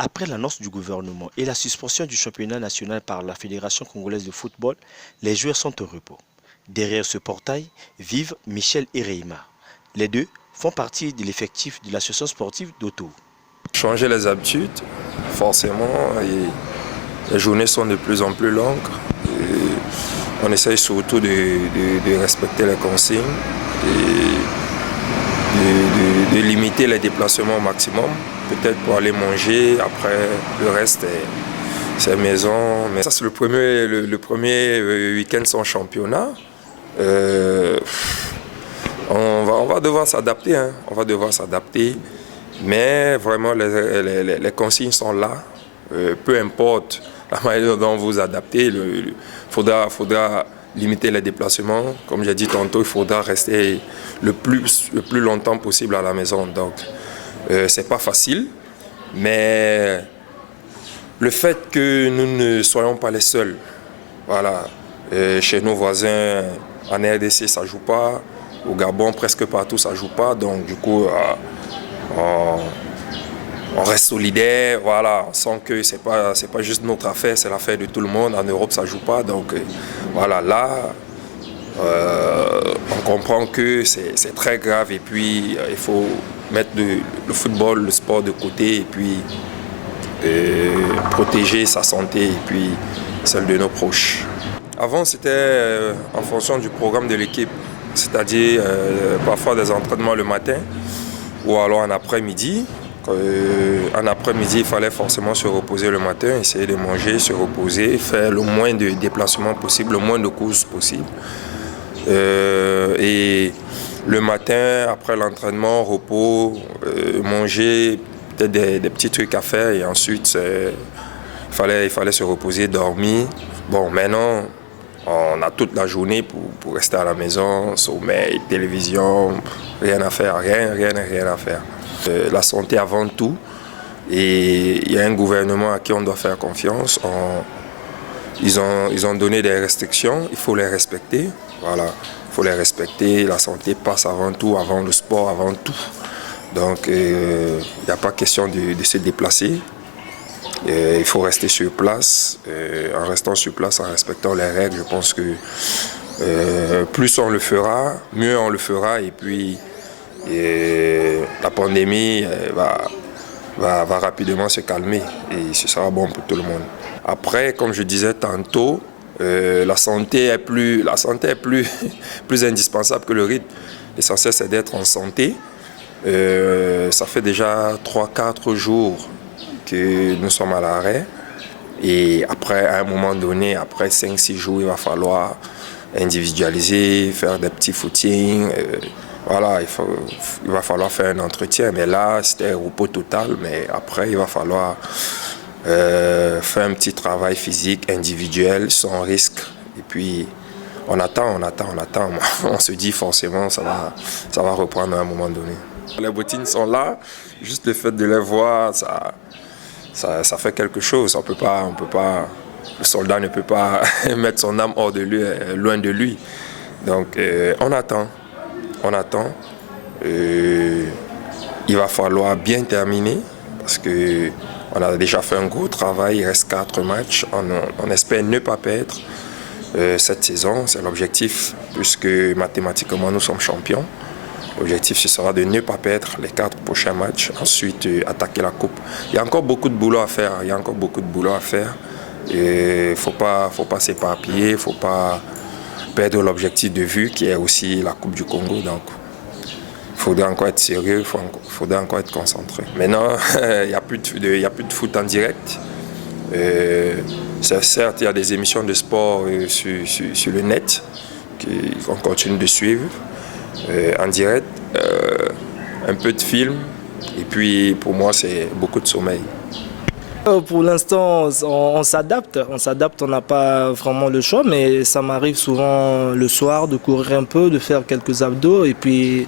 Après l'annonce du gouvernement et la suspension du championnat national par la Fédération congolaise de football, les joueurs sont au repos. Derrière ce portail vivent Michel et Reima. Les deux font partie de l'effectif de l'association sportive d'Auto. Changer les habitudes, forcément, et les journées sont de plus en plus longues. Et on essaye surtout de respecter les consignes et de limiter les déplacements au maximum. Peut-être pour aller manger, après le reste c'est maison. Mais ça c'est le premier week-end sans championnat. On va devoir s'adapter, hein. On va devoir s'adapter. Mais vraiment les consignes sont là. Peu importe la manière dont vous vous adaptez, il faudra limiter les déplacements. Comme j'ai dit tantôt, il faudra rester le plus longtemps possible à la maison. Donc, c'est pas facile, mais le fait que nous ne soyons pas les seuls, voilà, chez nos voisins en RDC ça joue pas, au Gabon presque partout ça joue pas, donc du coup on reste solidaire, voilà, on sent que c'est pas juste notre affaire, c'est l'affaire de tout le monde. En Europe ça joue pas, donc voilà, là on comprend que c'est très grave et puis il faut mettre le football, le sport de côté et puis protéger sa santé et puis celle de nos proches. Avant c'était en fonction du programme de l'équipe, c'est-à-dire parfois des entraînements le matin ou alors en après-midi. En après-midi, il fallait forcément se reposer le matin, essayer de manger, se reposer, faire le moins de déplacements possible, le moins de courses possible. Et le matin, après l'entraînement, repos, manger, peut-être des petits trucs à faire et ensuite il fallait se reposer, dormir. Bon, maintenant, on a toute la journée pour rester à la maison, sommeil, télévision, rien à faire, rien à faire. La santé avant tout, et il y a un gouvernement à qui on doit faire confiance. Ils ont donné des restrictions, il faut les respecter. Voilà, il faut les respecter. La santé passe avant tout, avant le sport, avant tout. Donc il n'y a pas question de se déplacer. Il faut rester sur place. En restant sur place, en respectant les règles, je pense que plus on le fera, mieux on le fera. Et puis la pandémie va rapidement se calmer et ce sera bon pour tout le monde. Après, comme je disais tantôt, la santé est plus indispensable que le rythme. L'essentiel, c'est d'être en santé. Ça fait déjà 3-4 jours que nous sommes à l'arrêt. Et après, à un moment donné, après 5-6 jours, il va falloir individualiser, faire des petits footings. Voilà, il va falloir faire un entretien. Mais là, c'était repos total. Mais après, il va falloir faire un petit travail physique, individuel, sans risque. Et puis, on attend. On se dit forcément, ça va reprendre à un moment donné. Les bottines sont là. Juste le fait de les voir, ça fait quelque chose. On peut pas, le soldat ne peut pas mettre son âme hors de lui, loin de lui. Donc, on attend. Il va falloir bien terminer parce qu'on a déjà fait un gros travail. Il reste 4 matchs. On espère ne pas perdre cette saison. C'est l'objectif puisque mathématiquement nous sommes champions. L'objectif ce sera de ne pas perdre les 4 prochains matchs. Ensuite attaquer la coupe. Il y a encore beaucoup de boulot à faire. Il ne faut pas s'éparpiller. Il ne faut pas perdre l'objectif de vue qui est aussi la Coupe du Congo. Donc, il faudra encore être sérieux, il faudra encore être concentré. Maintenant, il n'y a plus de foot en direct. Certes, il y a des émissions de sport sur le net qu'on continue de suivre en direct. Un peu de film. Et puis, pour moi, c'est beaucoup de sommeil. Pour l'instant, on s'adapte, on n'a pas vraiment le choix, mais ça m'arrive souvent le soir de courir un peu, de faire quelques abdos et puis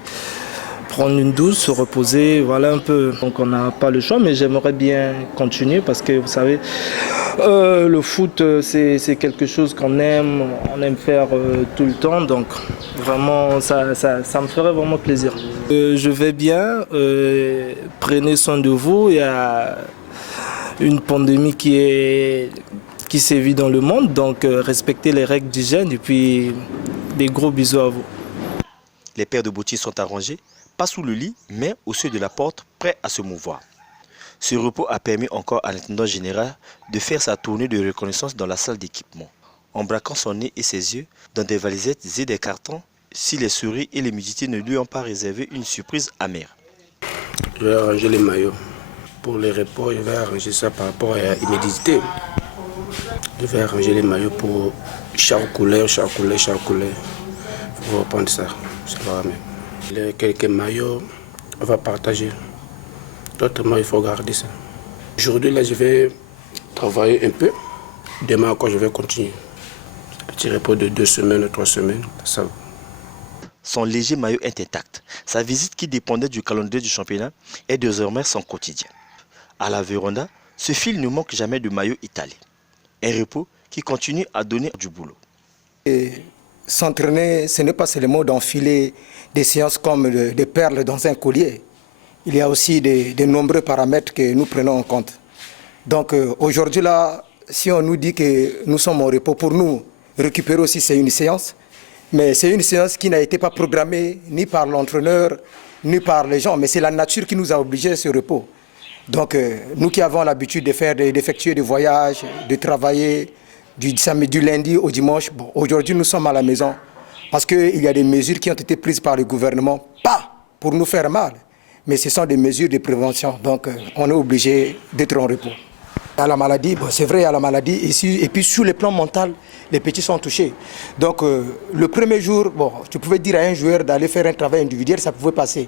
prendre une douche, se reposer, voilà un peu. Donc on n'a pas le choix, mais j'aimerais bien continuer parce que vous savez, le foot c'est quelque chose on aime faire tout le temps, donc vraiment ça me ferait vraiment plaisir. Je vais bien, prenez soin de vous et une pandémie qui sévit dans le monde, donc respectez les règles d'hygiène et puis des gros bisous à vous. Les paires de bottines sont arrangées, pas sous le lit, mais au seuil de la porte, prêts à se mouvoir. Ce repos a permis encore à l'intendant général de faire sa tournée de reconnaissance dans la salle d'équipement, en braquant son nez et ses yeux dans des valisettes et des cartons si les souris et les mudités ne lui ont pas réservé une surprise amère. Je vais arranger les maillots. Pour les repos, je vais arranger ça par rapport à l'humidité. Je vais arranger les maillots pour chaque couleur. Il faut reprendre ça. Ça va même. Les quelques maillots, on va partager. D'autres maillots, il faut garder ça. Aujourd'hui, là, je vais travailler un peu. Demain encore, je vais continuer. Petit repos de 2 semaines, 3 semaines. Ça va. Son léger maillot est intact. Sa visite qui dépendait du calendrier du championnat est désormais son quotidien. À la Véranda, ce fil ne manque jamais de maillot italien. Un repos qui continue à donner du boulot. S'entraîner, ce n'est pas seulement d'enfiler des séances comme des perles dans un collier. Il y a aussi de nombreux paramètres que nous prenons en compte. Donc aujourd'hui, là, si on nous dit que nous sommes en repos, pour nous, récupérer aussi, c'est une séance. Mais c'est une séance qui n'a été pas programmée ni par l'entraîneur, ni par les gens. Mais c'est la nature qui nous a obligés à ce repos. Donc nous qui avons l'habitude d'effectuer des voyages, de travailler du lundi au dimanche, bon, aujourd'hui nous sommes à la maison. Parce qu'il y a des mesures qui ont été prises par le gouvernement, pas pour nous faire mal, mais ce sont des mesures de prévention. Donc on est obligé d'être en repos. À la maladie, bon, c'est vrai, à la maladie, et puis sur le plan mental, les petits sont touchés. Donc le premier jour, bon, tu pouvais dire à un joueur d'aller faire un travail individuel, ça pouvait passer.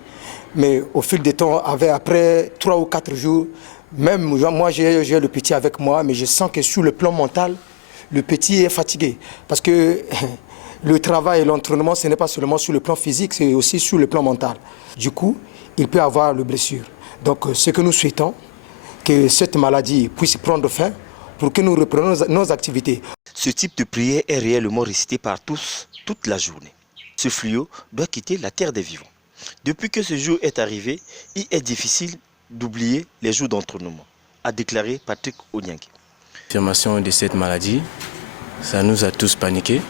Mais au fil du temps, après 3 ou 4 jours, même moi j'ai le petit avec moi, mais je sens que sur le plan mental, le petit est fatigué. Parce que le travail et l'entraînement, ce n'est pas seulement sur le plan physique, c'est aussi sur le plan mental. Du coup, il peut avoir le blessure. Donc ce que nous souhaitons, que cette maladie puisse prendre fin pour que nous reprenions nos activités. Ce type de prière est réellement récité par tous, toute la journée. Ce fléau doit quitter la terre des vivants. Depuis que ce jour est arrivé, il est difficile d'oublier les jours d'entraînement, a déclaré Patrick Onyangue. L'affirmation de cette maladie, ça nous a tous paniqués,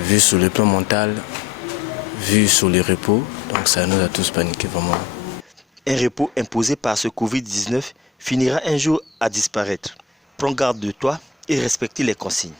vu sur le plan mental, vu sur le repos, donc ça nous a tous paniqués vraiment. Un repos imposé par ce Covid-19 finira un jour à disparaître. Prends garde de toi et respecte les consignes.